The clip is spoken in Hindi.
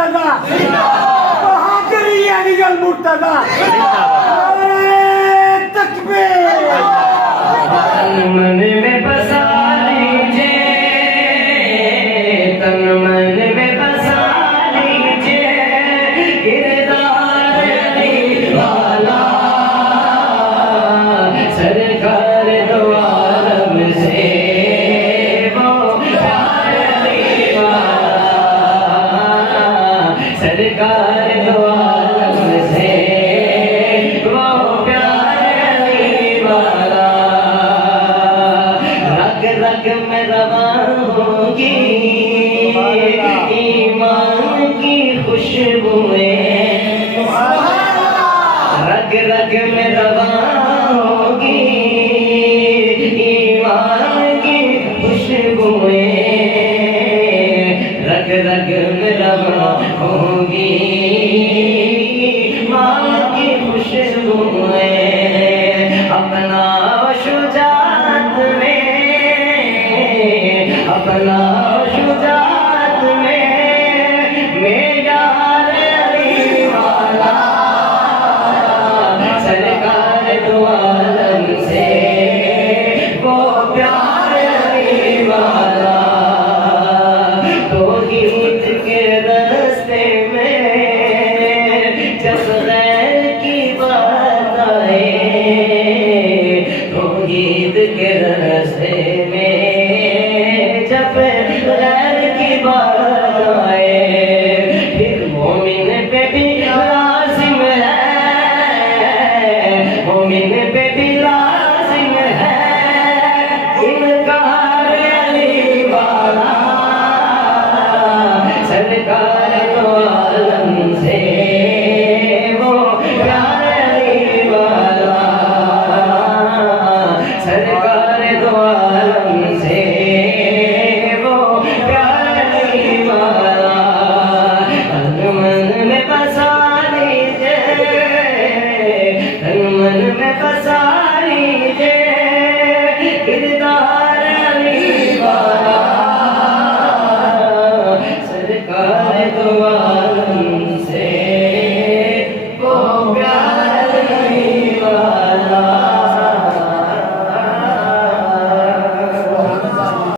मुर्तजा बहादुरी अलीगढ़ मुर्तजा तकबीर मन में बसा लीजिए तन मन में बसा लीजिए किरदार अली वाला सरकार दो आलम से वो प्यार अली वाला सरकार दो आलम से वो प्यार अली वाला रग रग में रवा होगी ईमान की खुशबुएं रग रग में रवा होगी ईमान की खुशबुएं रग रग में रवा होगी ईमान की खुशबुएं अपना शुजात में अपना शुजात में मेरा अली वाला सरकार दो आलम से वो प्यार अली वाला तौहीद के रास्ते में जब गैर की बात आए तौहीद के रास्ते में जब गैर की बात आए फिर मोमिन पे भी लाजिम है मोमिन पे भी लाजिम है इनकार अली वाला सरकार दो आलम से वो प्यार अली वाला सरकार दो आलम से वो प्यार अली वाला तन मन में बसा लीजिए तन मन में बसा लीजिए किरदार अली वाला सरकार दो